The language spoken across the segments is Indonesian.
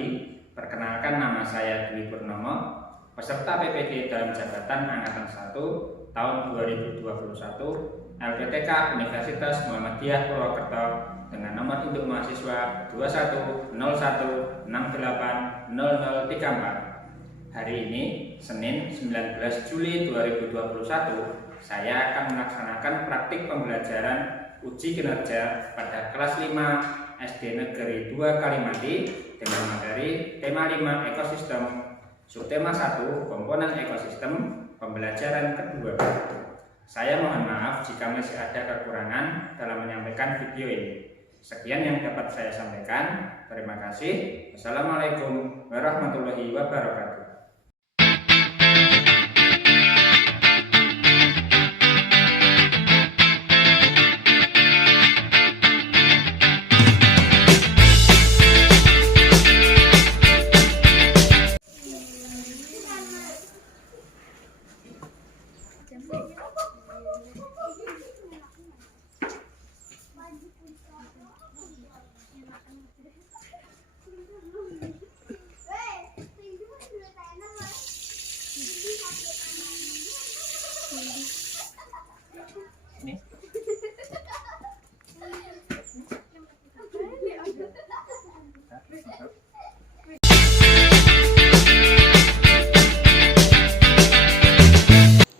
pagi. Perkenalkan, nama saya Dwi Purnomo, peserta PPD dalam jabatan Angkatan 1 tahun 2021 LPTK Universitas Muhammadiyah Purwokerto dengan nomor induk mahasiswa 2101680034. Hari ini, Senin 19 Juli 2021, saya akan melaksanakan praktik pembelajaran uji kinerja pada kelas 5 SD Negeri 2 Kalimati dengan materi tema 5 ekosistem, subtema 1 komponen ekosistem, pembelajaran kedua. Saya mohon maaf jika masih ada kekurangan dalam menyampaikan video ini. Sekian yang dapat saya sampaikan. Terima kasih. Wassalamualaikum warahmatullahi wabarakatuh.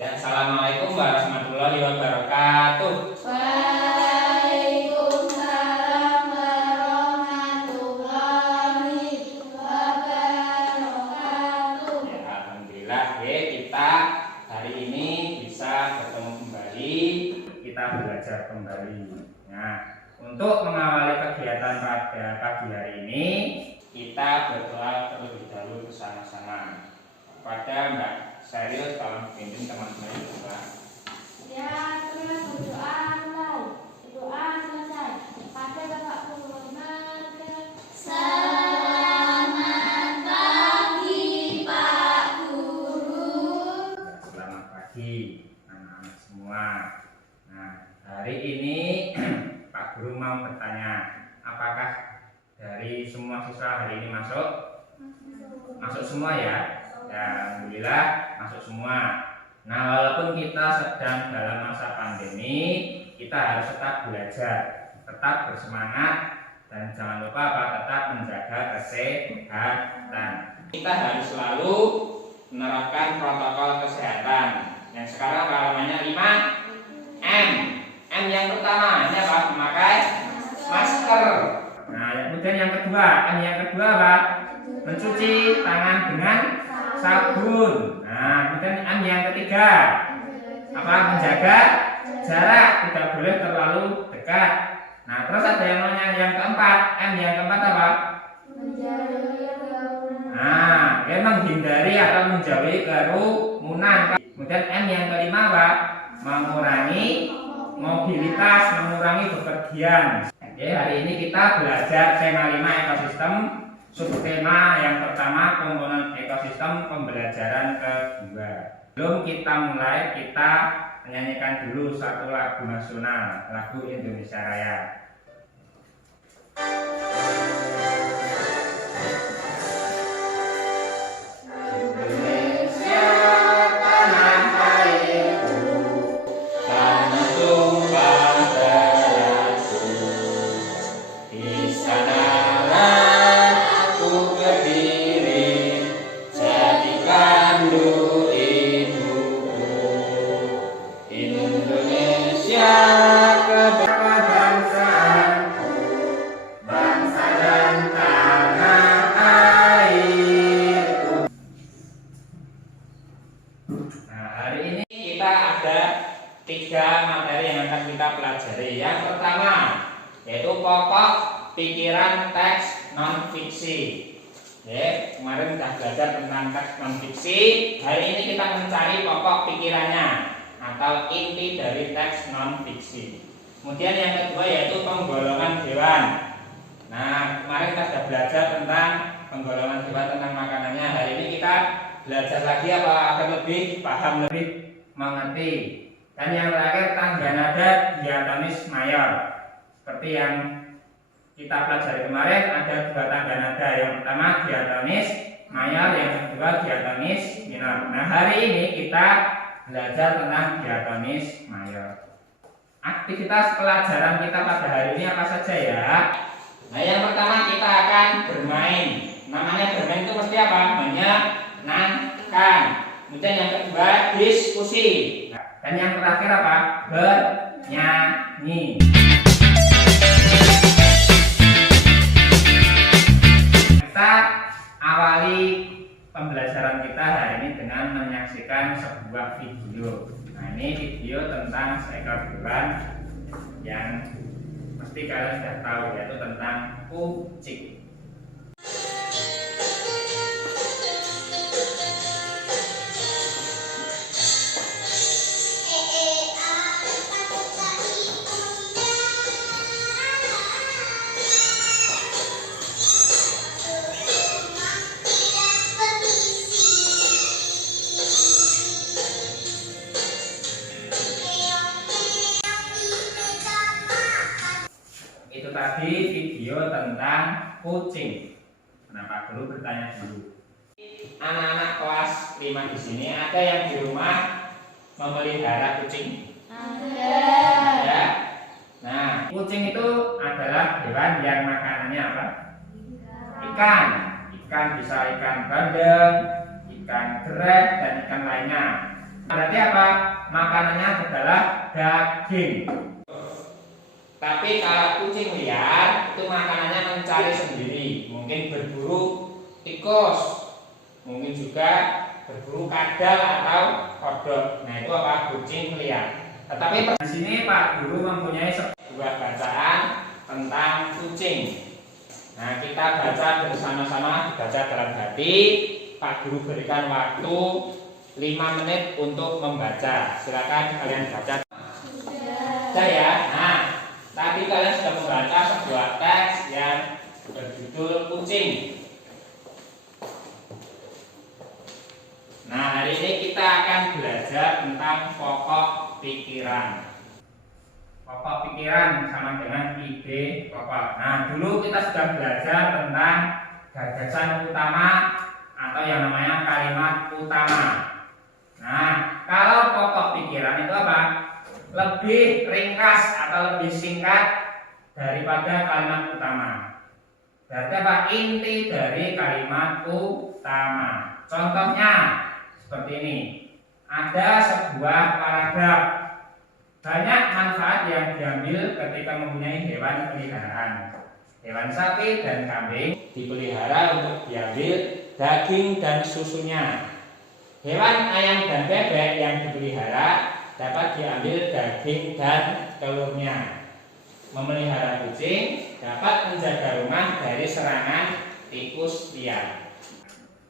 Assalamualaikum warahmatullahi wabarakatuh. Waalaikumsalam warahmatullahi wabarakatuh. Ya, alhamdulillah, kita hari ini bisa bertemu kembali, kita belajar kembali. Nah, untuk mengawali kegiatan pada pagi hari ini, kita berdoa terlebih dahulu bersama-sama. Kepada Mbak Serius, tolong pimpin teman-teman juga. Ya, terus berdoa mulai. Doa selesai. Pada Bapak Guru selamat pagi Pak Guru. Selamat pagi anak-anak semua. Nah, hari ini Pak Guru mau bertanya, apakah dari semua siswa hari ini masuk? Masuk semua ya? Ya, alhamdulillah masuk semua. Nah, walaupun kita sedang dalam masa pandemi, kita harus tetap belajar, tetap bersemangat, dan jangan lupa tetap menjaga kesehatan. Kita harus selalu menerapkan protokol kesehatan. Yang sekarang namanya 5M. M yang pertama, ini apa? Memakai masker. Nah, kemudian yang kedua, M yang kedua apa? Mencuci tangan dengan sabun. Nah, kemudian M yang ketiga apa? Menjaga jarak, tidak boleh terlalu dekat. Nah, terus ada yang namanya yang keempat, M yang keempat apa? Nah, menghindari atau menjauhi kerumunan. Kemudian M yang kelima apa? Mengurangi mobilitas, mengurangi bepergian. Oke, hari ini kita belajar tema 5 ekosistem. Subtema yang pertama komponen ekosistem, pembelajaran kedua. Sebelum kita mulai, kita menyanyikan dulu satu lagu nasional, lagu Indonesia Raya. Tiga materi yang akan kita pelajari. Yang pertama yaitu pokok pikiran teks non-fiksi. Ya, kemarin sudah belajar tentang teks non-fiksi. Hari ini kita mencari pokok pikirannya atau inti dari teks non-fiksi. Kemudian yang kedua yaitu penggolongan hewan. Nah, kemarin kita sudah belajar tentang penggolongan hewan, tentang makanannya. Hari ini kita belajar lagi apa agar lebih paham, lebih mengerti. Dan yang terakhir tangga nada diatonis mayor, seperti yang kita pelajari kemarin ada dua tangga nada. Yang pertama diatonis mayor, yang kedua diatonis minor. Nah, hari ini kita belajar tentang diatonis mayor. Aktivitas pelajaran kita pada hari ini apa saja ya? Nah, yang pertama kita akan bermain. Namanya bermain itu mesti apa? Menyenangkan. Kemudian yang kedua diskusi. Dan yang terakhir apa? Bernyanyi. Kita awali pembelajaran kita hari ini dengan menyaksikan sebuah video. Nah, ini video tentang seekor hewan yang mesti kalian sudah tahu, yaitu tentang kucing. Itu tadi video tentang kucing. Nah, Pak Guru bertanya dulu. Anak-anak kelas 5 di sini ada yang di rumah memelihara kucing? Ada. Ya. Nah, kucing itu adalah hewan yang makanannya apa? Ikan. Ikan bisa ikan bandeng, ikan gereh, dan ikan lainnya. Berarti apa? Makanannya adalah daging. Tapi kalau kucing liar itu makanannya mencari sendiri, mungkin berburu tikus, mungkin juga berburu kadal atau kodok. Nah, itu apa? Kucing liar. Tetapi di sini Pak Guru mempunyai sebuah bacaan tentang kucing. Nah, kita baca bersama-sama, dibaca dalam hati. Pak Guru berikan waktu 5 menit untuk membaca. Silakan kalian baca. Sudah ya. Nah, tadi kalian sudah membaca sebuah teks yang berjudul kucing. Nah, hari ini kita akan belajar tentang pokok pikiran. Pokok pikiran sama dengan ide pokok. Nah, dulu kita sudah belajar tentang gagasan utama atau yang namanya kalimat utama. Nah, kalau pokok pikiran itu apa? Lebih ringkas atau lebih singkat daripada kalimat utama. Berarti apa? Inti dari kalimat utama. Contohnya seperti ini. Ada sebuah paragraf. Banyak manfaat yang diambil ketika mempunyai hewan peliharaan. Hewan sapi dan kambing dipelihara untuk diambil daging dan susunya. Hewan ayam dan bebek yang dipelihara dapat diambil daging dan telurnya. Memelihara kucing dapat menjaga rumah dari serangan tikus liar.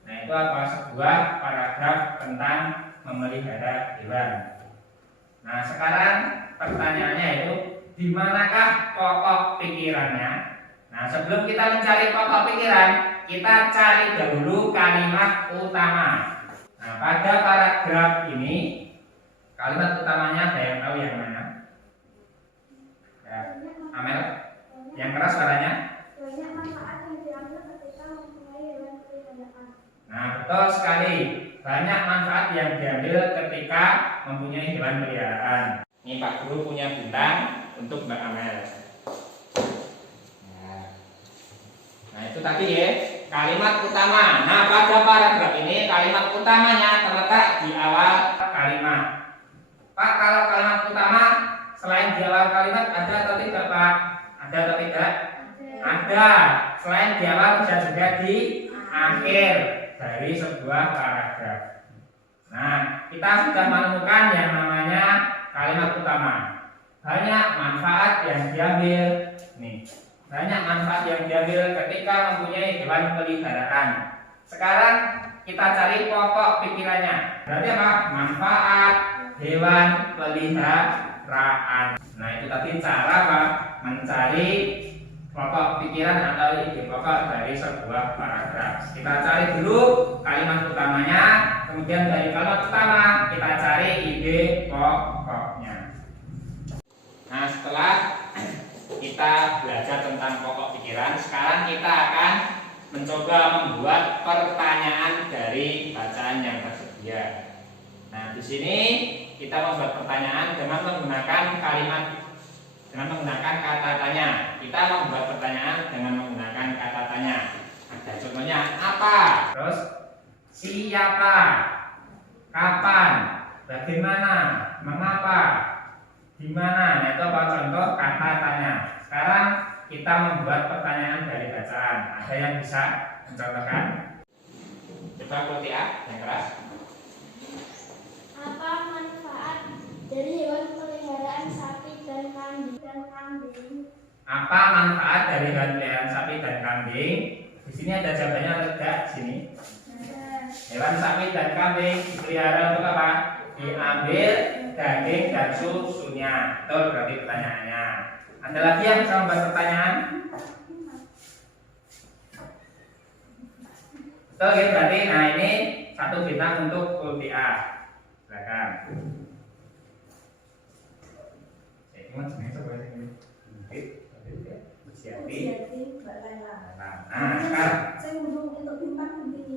Nah, itu apa? Sebuah paragraf tentang memelihara hewan. Nah, sekarang pertanyaannya itu di manakah pokok pikirannya? Nah, sebelum kita mencari pokok pikiran, kita cari dahulu kalimat utama. Nah, pada paragraf ini kalimat utamanya ada yang tahu yang mana? Ya, Amel, yang keras suaranya. Banyak manfaat yang diambil ketika mempunyai hewan peliharaan. Nah, betul sekali. Banyak manfaat yang diambil ketika mempunyai hewan peliharaan. Ini Pak Guru punya bintang untuk Mbak Amel. Nah, itu tadi ya kalimat utama. Nah, pada paragraf ini kalimat utamanya terletak di awal kalimat. Pak, kalau kalimat utama selain di awal kalimat ada atau tidak, Pak? Ada atau tidak? Ada. Selain di awal bisa juga di akhir dari sebuah paragraf. Nah, kita sudah menemukan yang namanya kalimat utama. Banyak manfaat yang diambil. Nih, banyak manfaat yang diambil ketika mempunyai hewan peliharaan. Sekarang kita cari pokok pikirannya. Berarti apa? Manfaat hewan peliharaan. Nah, itu tadi cara apa? Mencari pokok pikiran atau ide pokok dari sebuah paragraf. Kita cari dulu kalimat utamanya, kemudian dari kalimat utama kita cari ide pokoknya. Nah, setelah kita belajar tentang pokok pikiran. Sekarang kita akan mencoba membuat pertanyaan dari bacaan yang tersedia. Nah, di sini kita membuat pertanyaan dengan menggunakan kata tanya. Kita membuat pertanyaan dengan menggunakan kata tanya. Ada contohnya apa? Terus siapa? Kapan? Bagaimana? Mengapa? Di mana? Nah, itu apa contoh kata tanya. Sekarang kita membuat pertanyaan dari bacaan. Ada yang bisa mencontohkan? Coba kelompok A yang keras. Apa manfaat dari hewan peliharaan sapi dan kambing? Apa manfaat dari hewan peliharaan sapi dan kambing? Di sini ada jawabannya atau tidak? Di sini. Hewan sapi dan kambing dipelihara untuk apa? Diambil daging dan susunya. Betul berarti pertanyaannya. Ada lagi yang bisa membuat pertanyaan? Betul ya, berarti nah ini 1 bintang untuk kelompok A. Silakan.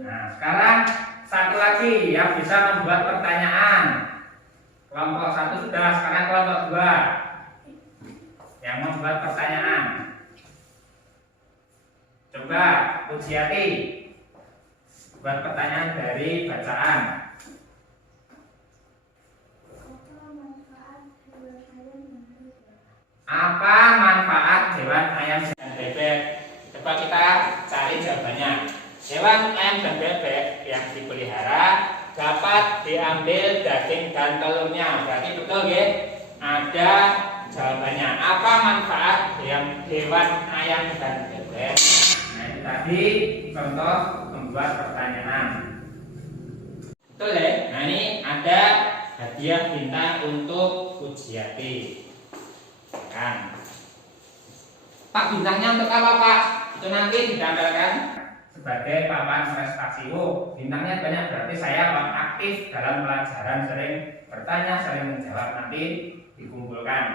Nah, sekarang satu lagi yang bisa membuat pertanyaan. Kelompok 1 sudah, sekarang kelompok 2 yang membuat pertanyaan. Coba Pujiati buat pertanyaan dari bacaan. Apa manfaat hewan ayam dan bebek? Coba kita cari jawabannya. Hewan ayam dan bebek yang dipelihara dapat diambil daging dan telurnya. Berarti betul ya? Ada jawabannya. Apa manfaat yang hewan ayam dan bebek? Nah, ini tadi contoh membuat pertanyaan. Betul ya? Nah, ini ada hadiah bintang untuk Pujiati. Kan. Pak, bintangnya untuk apa, Pak? Itu nanti ditambahkan sebagai papan prestasi. Oh, bintangnya banyak, berarti saya aktif dalam pelajaran, sering bertanya, sering menjawab, nanti dikumpulkan.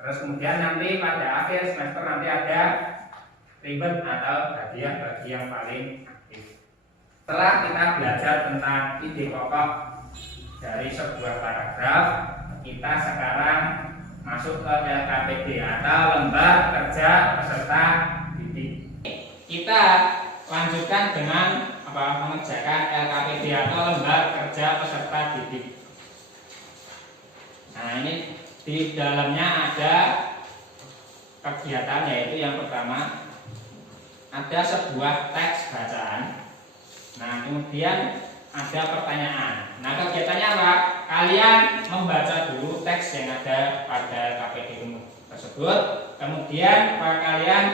Terus kemudian nanti pada akhir semester nanti ada ribbon atau hadiah bagi yang paling aktif. Setelah kita belajar tentang ide pokok dari sebuah paragraf, kita sekarang masuk ke LKPD atau lembar kerja peserta didik. Kita lanjutkan dengan mengerjakan LKPD atau lembar kerja peserta didik. Nah, ini di dalamnya ada kegiatan, yaitu yang pertama ada sebuah teks bacaan. Nah, kemudian ada pertanyaan. Nah, kegiatannya apa? Kalian membaca dulu teks yang ada pada KPD tersebut. Kemudian kalian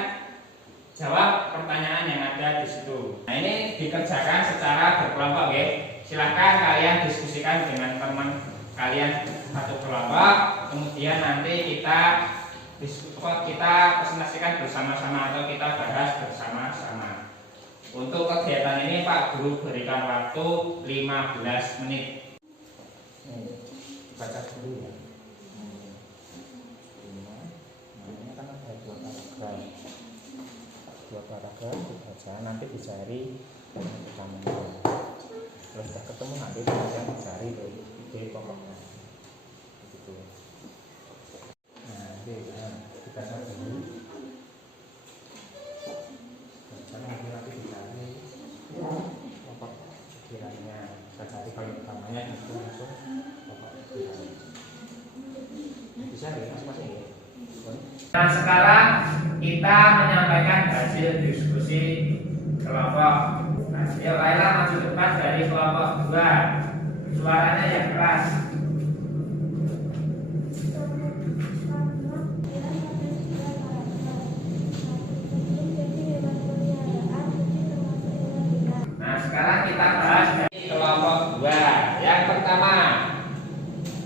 jawab pertanyaan yang ada di situ. Nah, ini dikerjakan secara berkelompok ya. Silahkan kalian diskusikan dengan teman kalian satu kelompok. Kemudian nanti kita presentasikan bersama-sama atau kita bahas bersama-sama. Untuk kegiatan ini Pak Guru berikan waktu 15 menit. Baca dulu ya. Ini kan ada 2 paragraf. 2 paragraf dibaca, nanti dicari yang utamanya. Kalau sudah ketemu nanti kemudian dicari ide pokoknya. Begitu. Nah, dibaca dulu. Nanti dicari pokok pikirannya. Kita cari kalau utamanya itu langsung pokok pikiran. Bisa ya masing-masing ya. Nah, sekarang kita menyampaikan hasil diskusi kelompok. Nah, yuk Laila maju depan dari kelompok 2. Suaranya yang keras. Sekarang kita bahas dari kelompok 2. Yang pertama,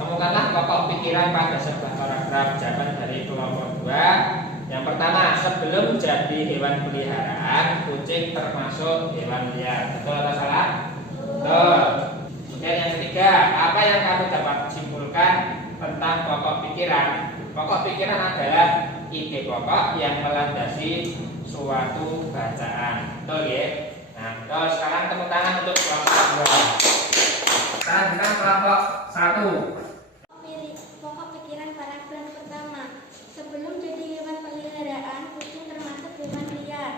temukanlah pokok pikiran pada sebuah paragraf. Jawaban dari kelompok 2. Yang pertama, sebelum jadi hewan peliharaan, kucing termasuk hewan liar. Betul atau salah? Betul. Kemudian yang ketiga, apa yang kamu dapat simpulkan tentang pokok pikiran? Pokok pikiran adalah ide pokok yang melandasi suatu bacaan. Betul ya? Nah, terus sekarang tepuk tangan untuk kelompok 2. Sekarang kita kelompok 1. Pilih pokok pikiran paragraf pertama. Sebelum jadi hewan peliharaan, kucing termasuk hewan liar.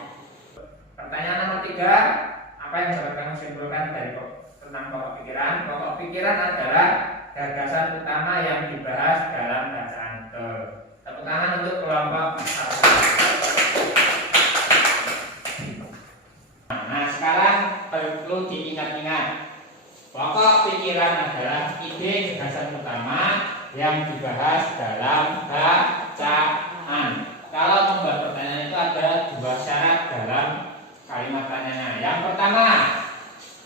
Pertanyaan nomor 3. Apa yang dapat kamu simpulkan dari tentang pokok pikiran? Pokok pikiran adalah gagasan utama yang dibahas dalam bacaan. Betul. Tepuk tangan untuk kelompok 1. Nah, sekarang perlu diingat-ingat. Pokok pikiran adalah ide gagasan utama yang dibahas dalam bacaan. Kalau membuat pertanyaan itu ada 2 syarat dalam kalimat tanyanya. Yang pertama,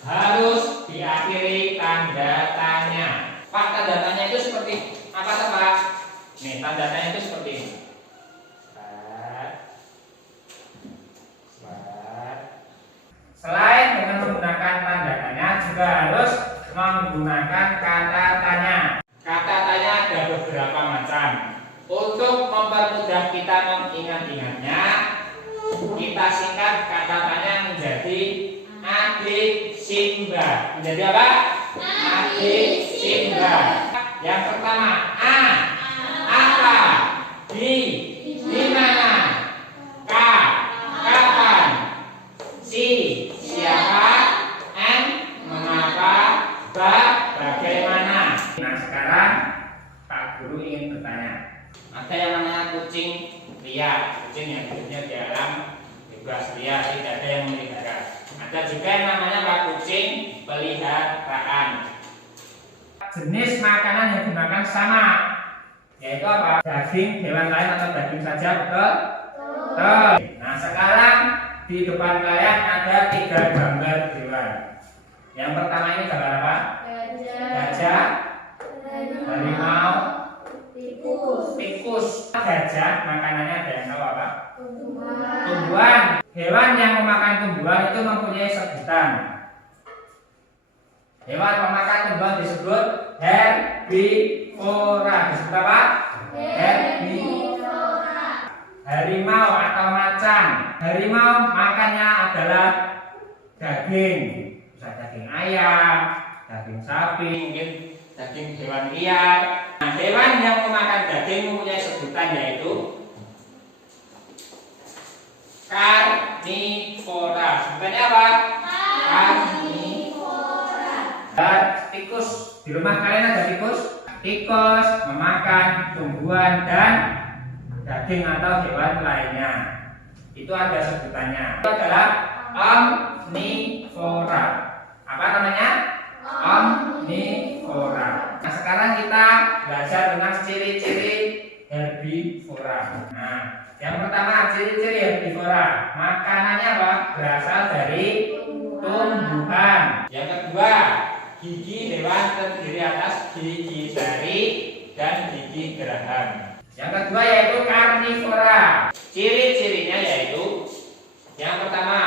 harus diakhiri tanda tanya. Pak, tanda tanya itu seperti apa, Pak? Nih, tanda tanya itu seperti ini. Selain dengan menggunakan tanda tanya, juga harus menggunakan kata tanya. Kata tanya ada beberapa macam. Untuk mempermudah kita mengingat-ingatnya, kita singkat kata tanya menjadi adik Simba. Menjadi apa? Adik Simba. Yang pertama, A. Apa? B. Di mana? K. Kapan? C. Siapa? N. Mengapa? B. Bagaimana? Nah, sekarang Pak Guru ingin bertanya. Ada yang namanya kucing liar, kucing yang hidupnya di alam bebas liar, tidak ada yang memelihara. Ada juga yang namanya Pak kucing peliharaan. Jenis makanan yang dimakan sama, yaitu apa? Daging hewan lain atau daging saja, betul? Betul. Nah, sekarang di depan kalian ada 3 gambar hewan. Yang pertama ini gambar apa? Gajah, harimau, tikus. Gajah makanannya ada yang tahu apa? Tumbuhan. Hewan yang memakan tumbuhan itu mempunyai sebutan. Hewan pemakan tumbuhan disebut herbivora. Disebut apa? Herbivora. Harimau atau macan. Harimau makannya adalah daging. Bisa daging ayam, daging sapi, mungkin daging hewan liar. Nah, hewan yang memakan daging mempunyai sebutan yaitu karnivora. Sebutannya apa? Karnivora. Dan tikus. Di rumah kalian ada tikus? Tikus memakan tumbuhan dan daging atau hewan lainnya. Itu ada sebutannya. Itu adalah omnivora. Apa namanya? Omnivora. Nah, sekarang kita belajar tentang ciri-ciri herbivora. Nah, yang pertama ciri-ciri herbivora, makanannya apa? Berasal dari tumbuhan. Yang kedua, gigi hewan terdiri atas gigi jari dan gigi geraham. Yang kedua yaitu karnivora. Ciri-cirinya yaitu yang pertama,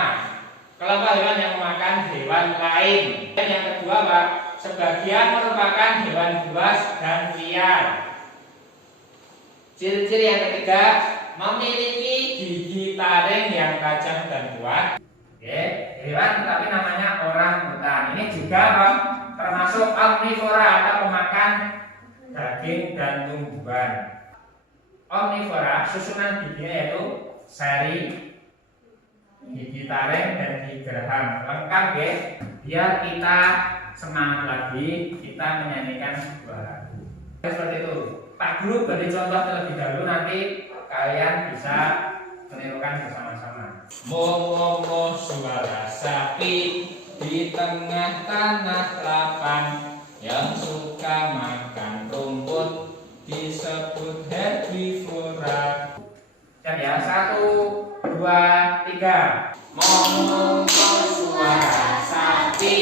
kelompok hewan yang memakan hewan lain. Dan yang kedua, Pak, sebagian merupakan hewan buas dan liar. Ciri-ciri yang ketiga, memiliki gigi taring yang tajam dan kuat. Oke, hewan tapi namanya orangutan. Ini juga Pak, termasuk omnivora atau pemakan daging dan tumbuhan. Omnivora susunan giginya yaitu seri, gigi taring dan gigi geraham. Lengkap ya, biar kita semangat lagi kita menyanyikan sebuah lagu. Seperti itu. Pak Guru beri contoh terlebih dahulu, nanti kalian bisa menirukan bersama-sama. Mo suara sapi di tengah tanah lapang, yang suka makan rumput disebut herbivora. Dan ya, 1, 2, 3. Mo suara sapi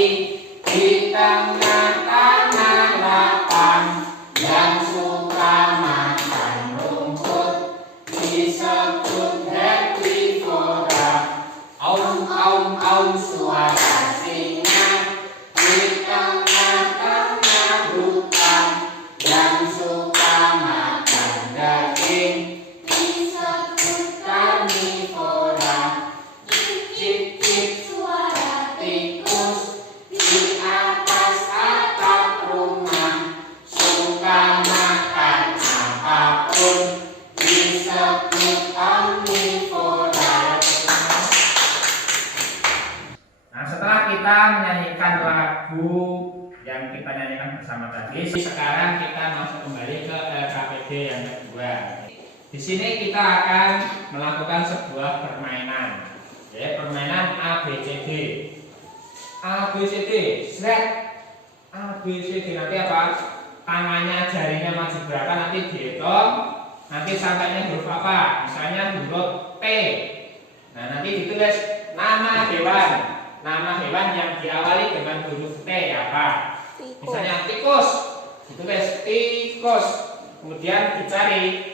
di tengah tanah lapang, yang suka makan rumput disebut herbivora. Aum aum aum suara singa di tengah-tengah hutan, yang suka makan daging disebut tadi. Sekarang kita masuk kembali ke LKPD yang kedua. Di sini kita akan melakukan sebuah permainan, ya, permainan ABCD. ABCD, set ABCD nanti apa? Tangannya, jarinya maju belakang, nanti dihitung, nanti sampainya huruf apa? Misalnya huruf T. Nah, nanti ditulis nama hewan. Nama hewan yang diawali dengan huruf T apa? Misalnya tikus, ditulis tikus. Kemudian dicari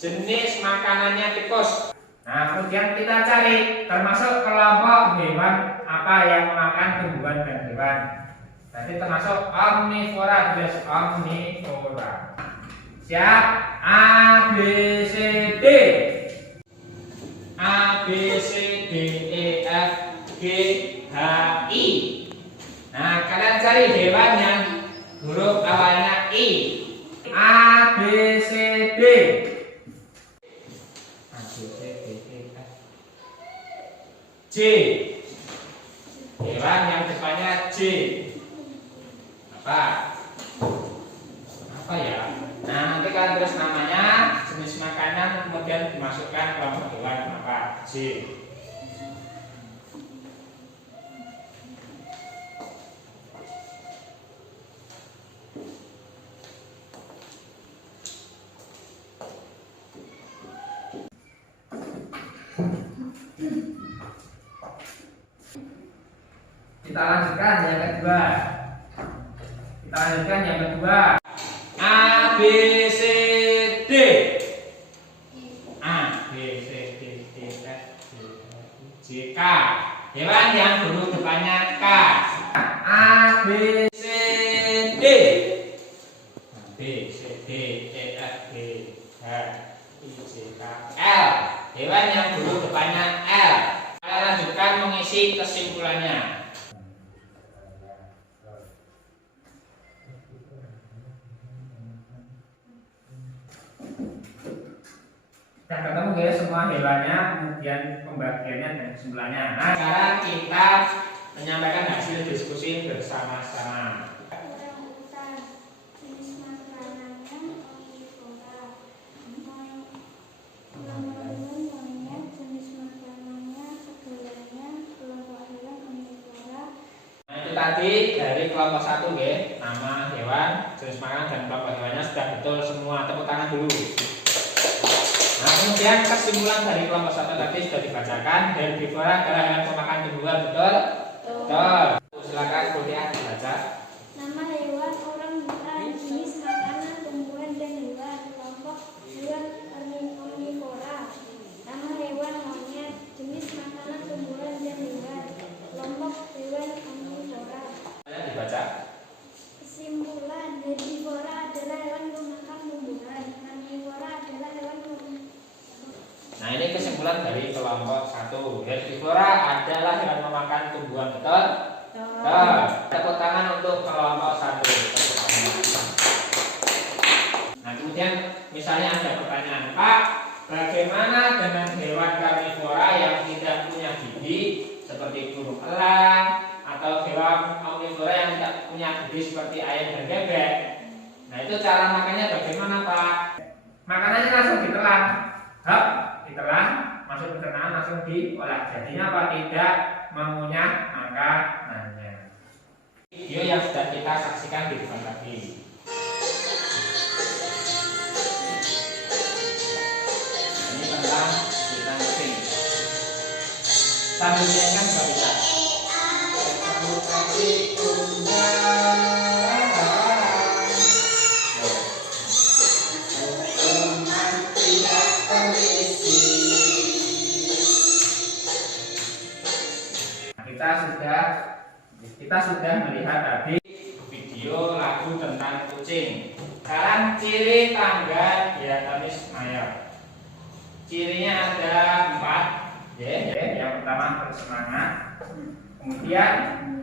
jenis makanannya tikus. Nah, kemudian kita cari termasuk kelompok hewan apa yang memakan tumbuhan dan hewan. Jadi termasuk omnivora, tulis omnivora. Siap? A B C D. A B C D E F G H I. Nah, kalian cari hewan yang huruf awalnya I. A B C D. A B C D E F J. Hewan yang depannya J. Apa ya? Nah, nanti kalian tulis namanya, jenis makanan, kemudian dimasukkan kelompok hewan apa? J. Kita lanjutkan yang kedua. A B C D. A B C D E F G J K. Hewan yang huruf depannya K. A B C D. B C D E F G H I J K L. Hewan yang huruf depannya L. Kita lanjutkan mengisi kesimpulannya. Nah, ketemu guys semua hewannya, kemudian pembagiannya dan kesimpulannya. Nah, sekarang kita menyampaikan hasil diskusi bersama-sama. Orangutan, jenis makanannya omnivora. Lemur monyet, jenis makanannya segalanya, kelompok hewan omnivora. Nah, itu tadi dari kelompok 1 guys, nama hewan, jenis makanan dan kelompok hewannya sudah betul semua. Tepuk tangan dulu. Nah, kemudian kesimpulan dari kelompok 1 tadi sudah dibacakan. Herbivora adalah hewan pemakan tumbuhan, betul? Betul. Silakan Kuliah dibaca. Nama hewan orangutan, jenis makanan tumbuhan dan hewan, kelompok hewan omnivora. Nama hewan monyet, jenis makanan tumbuhan dan hewan, kelompok hewan omnivora. Dibaca. Kesimpulan, herbivora adalah hewan pemakan tumbuhan, omnivora adalah hewan pemakan. Nah, ini kesimpulan dari kelompok 1. Herbivora adalah hewan memakan tumbuhan, betul? Betul. Tepuk tangan untuk kelompok 1. Nah, kemudian misalnya ada pertanyaan, Pak, bagaimana dengan hewan karnivora yang tidak punya gigi seperti burung elang atau hewan omnivora yang tidak punya gigi seperti ayam dan bebek? Nah, itu cara makannya bagaimana, Pak? Makanannya langsung ditelan. Hap, ditelan, masuk ke pencernaan langsung diolah. Jadinya apa? Tidak mengunyah makanannya. Video yang sudah kita saksikan di depan tadi. Ini tentang bintang kucing. Sambil nyanyikan juga bisa. Kamu kasih kita sudah melihat tadi video lagu tentang kucing. Sekarang ciri tangga diatomis mayor. Cirinya ada 4. Yang pertama bersemangat, kemudian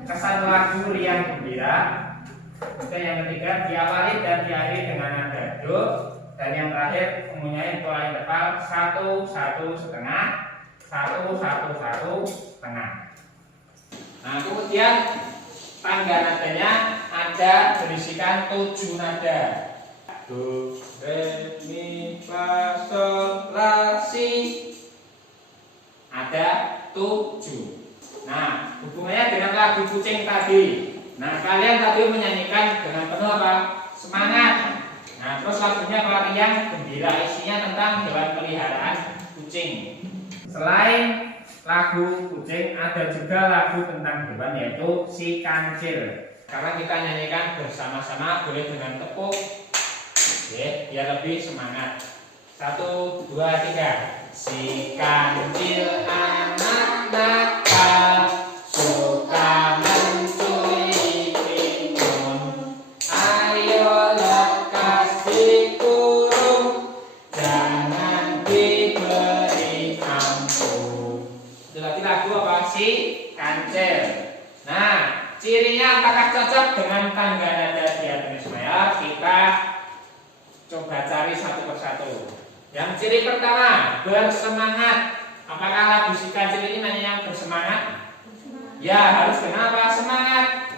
kesan lagu riang gembira, kemudian yang ketiga diawali dan diakhiri dengan nada do, dan yang terakhir mempunyai pola interval 1 1 setengah 1 1 1 setengah. Nah, kemudian tangga nadanya ada berisikan 7 nada. Do, re, mi, fa, sol, la, si. Ada 7. Nah, hubungannya dengan lagu kucing tadi. Nah, kalian tadi menyanyikan dengan penuh apa? Semangat. Nah, terus lagunya riang gembira, isinya tentang hewan peliharaan kucing. Selain lagu kucing, ada juga lagu tentang hewan, yaitu si kancil. Sekarang kita nyanyikan bersama-sama, boleh dengan tepuk, oke, biar lebih semangat. 1, 2, 3. Si kancil anak nakal, suka mencuri timun. Ayo lekas dikurung, jangan diberi ampun. Itu lagi lagu apa? Si kancil. Nah, cirinya apakah cocok dengan tangga nada diatonis mayor? Kita coba cari satu persatu. Yang ciri pertama, bersemangat. Apakah lagu si kancil ini nyanyi yang bersemangat? Ya, harus kenapa? Semangat.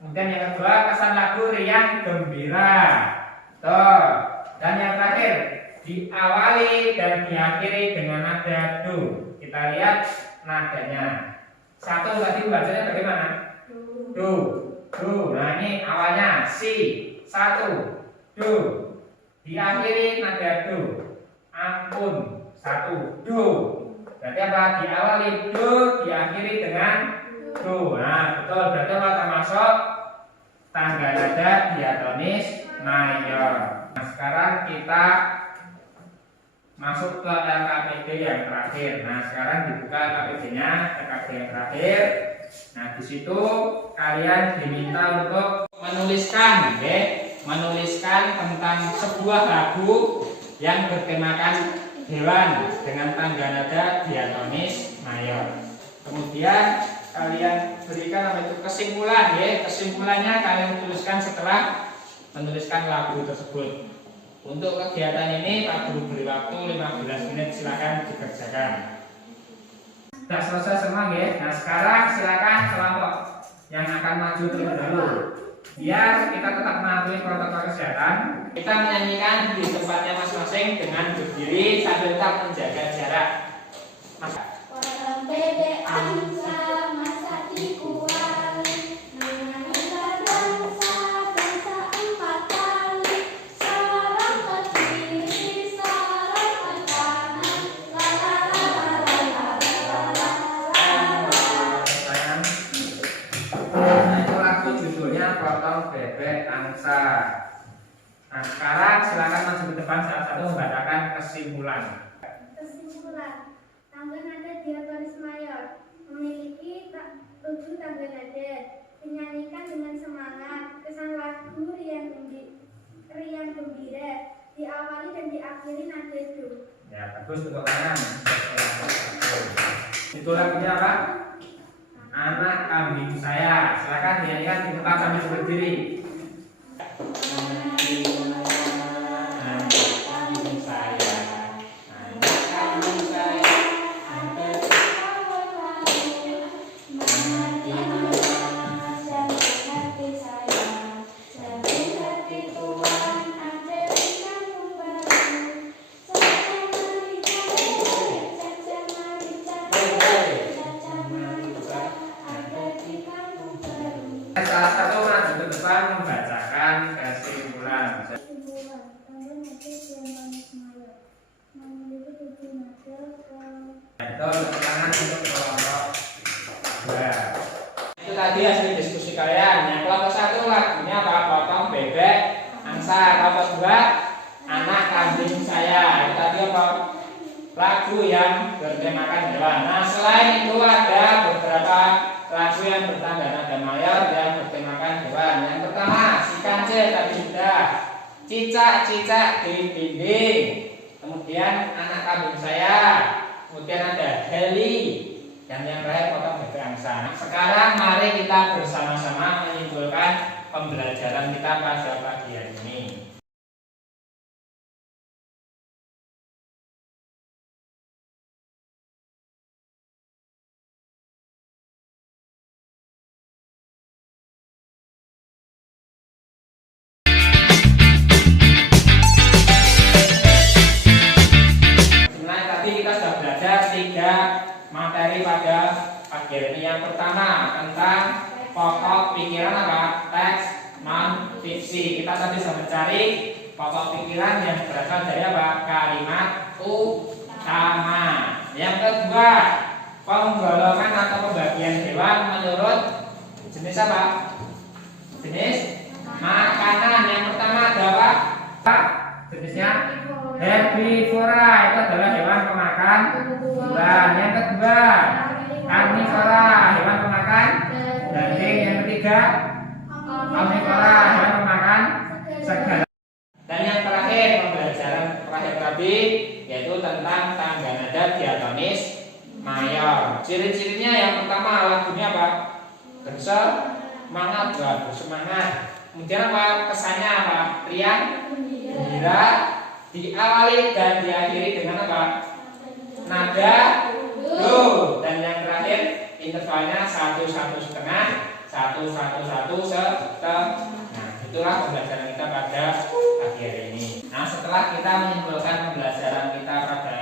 Kemudian yang kedua, kesan lagu riang gembira. Tuh. Dan yang terakhir, diawali dan diakhiri dengan nada do. Kita lihat nadanya. 1 tadi bacanya bagaimana? Do. Do. Nah, ini awalnya si. 1. Do. Diakhiri nada do. Ampun. 1. Do. Berarti apa? Diawali do, diakhiri dengan do. Nah, betul. Berarti apa? Termasuk tangga nada diatonis mayor. Nah, sekarang kita masuk ke LKPD yang terakhir. Nah, sekarang dibuka LKPD-nya, LKPD yang terakhir. Nah, di situ kalian diminta untuk menuliskan, oke? Menuliskan tentang sebuah lagu yang bertemakan hewan dengan tangga nada diatonis mayor. Kemudian kalian berikan apa itu kesimpulan, ya. Kesimpulannya kalian tuliskan setelah menuliskan lagu tersebut. Untuk kegiatan ini Pak Guru beri waktu 15 menit, silakan dikerjakan. Sudah selesai semua, ya. Nah, sekarang silakan kelompok yang akan maju terlebih dahulu. Biar kita tetap mematuhi protokol kesehatan, kita menyanyikan di tempatnya masing-masing dengan berdiri sambil tetap menjaga jarak. Orang bebek angsa masa dikuali, menyanyikan bangsa empat kali. Sarang ke kiri, sarang ke kanan, la la la la la la la la. Sayang. Nah, itu lagu judulnya Potong Bebek Angsa. Nah, sekarang silakan maju ke depan satu-satu membacakan kesimpulan. Kesimpulan, tangga nada diatonis mayor memiliki 7 tangga nada, dinyanyikan dengan semangat. Kesan lagu riang gembira, diawali dan diakhiri nada do. Ya, bagus untuk kanan. Itu lagunya apa? Anak kambing saya. Silakan dinyanyikan di tempat sambil berdiri. Salah satu maju ke depan membacakan kesimpulan. Kesimpulan, tangga nada diatonis mayor memiliki 7 nada. Betul, tepuk tangan untuk kelompok 2. Itu tadi hasil diskusi kalian. Yang kelompok 1 lagunya apa? Potong bebek angsa. Kelompok 2 anak kambing saya. Itu tadi apa? Lagu yang bertemakan hewan. Nah, selain itu ada beberapa lagu yang bertangga nada mayor yang bertemakan hewan. Yang pertama, si kancil tadi sudah. Cicak-cicak di dinding. Kemudian anak kambing saya. Kemudian ada heli. Dan yang terakhir potong bebek angsa. Sekarang mari kita bersama-sama menyimpulkan pembelajaran kita pada pagi hari ini. ini. Yang pertama tentang pokok pikiran apa? Teks non fiksi. Kita tadi sudah mencari pokok pikiran yang berasal dari apa? Kalimat utama. Yang kedua, penggolongan atau pembagian hewan menurut jenis apa? Jenis makanan. Yang pertama adalah apa? Jenisnya herbivora, itu adalah hewan pemakan buah. Yang kedua, karnivora, hewan pemakan daging. Yang ketiga, omnivora, hewan pemakan segala. Dan yang terakhir, pembelajaran terakhir tadi yaitu tentang tangga nada diatonis mayor. Ciri-cirinya yang pertama, lagunya apa? Bersemangat, bersemangat. Kemudian apa? Kesannya apa? Riang, gembira, diawali dan diakhiri dengan apa? Nada do. Dan yang terakhir, intervalnya 1-1,5, 1-1-1 setengah. Nah, itulah pembelajaran kita pada pagi hari ini. Nah, setelah kita menyimpulkan pembelajaran kita pada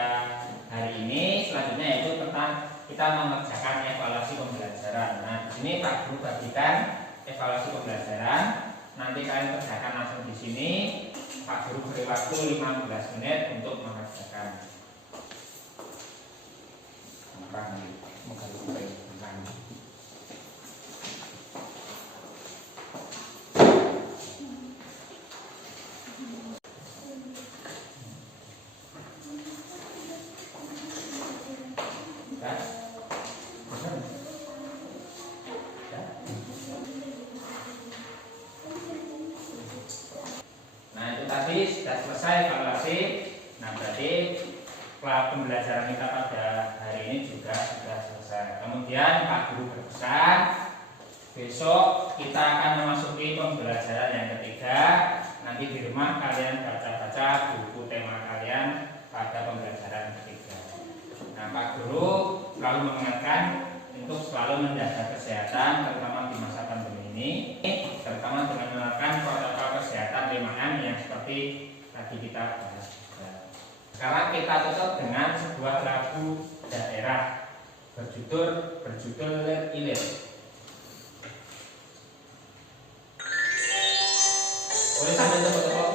hari ini, selanjutnya yaitu tentang kita mengerjakan evaluasi pembelajaran. Nah, di sini Pak Guru bagikan evaluasi pembelajaran. Nanti kalian kerjakan langsung di sini. Pak Guru beri waktu 15 menit untuk mengerjakan. Nah, itu tadi sudah selesai evaluasi. Nah, berarti pembelajaran kita pada hari ini juga sudah selesai. Kemudian Pak Guru berpesan, besok kita akan memasuki pembelajaran yang ketiga. Nanti di rumah kalian baca-baca buku tema kalian pada pembelajaran ketiga. Nah, Pak Guru selalu mengingatkan untuk selalu menjaga kesehatan, terutama di masa pandemi ini, terutama dengan menerapkan protokol kesehatan 5M yang seperti tadi kita bahas. Sekarang kita tutup dengan sebuah lagu daerah berjudul Lir Ilir. Boleh sambil tepuk-tepuk.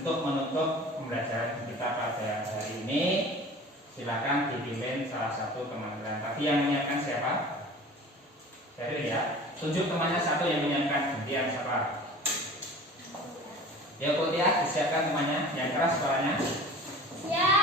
Untuk menutup pembelajaran kita pada hari ini, silakan dipilih salah satu teman kalian. Tadi yang menyiapkan siapa? Sheryl ya. Tunjuk temannya satu yang menyiapkan. Gantian siapa? Ya, Kutia, disiapkan temannya. Yang keras suaranya. Ya.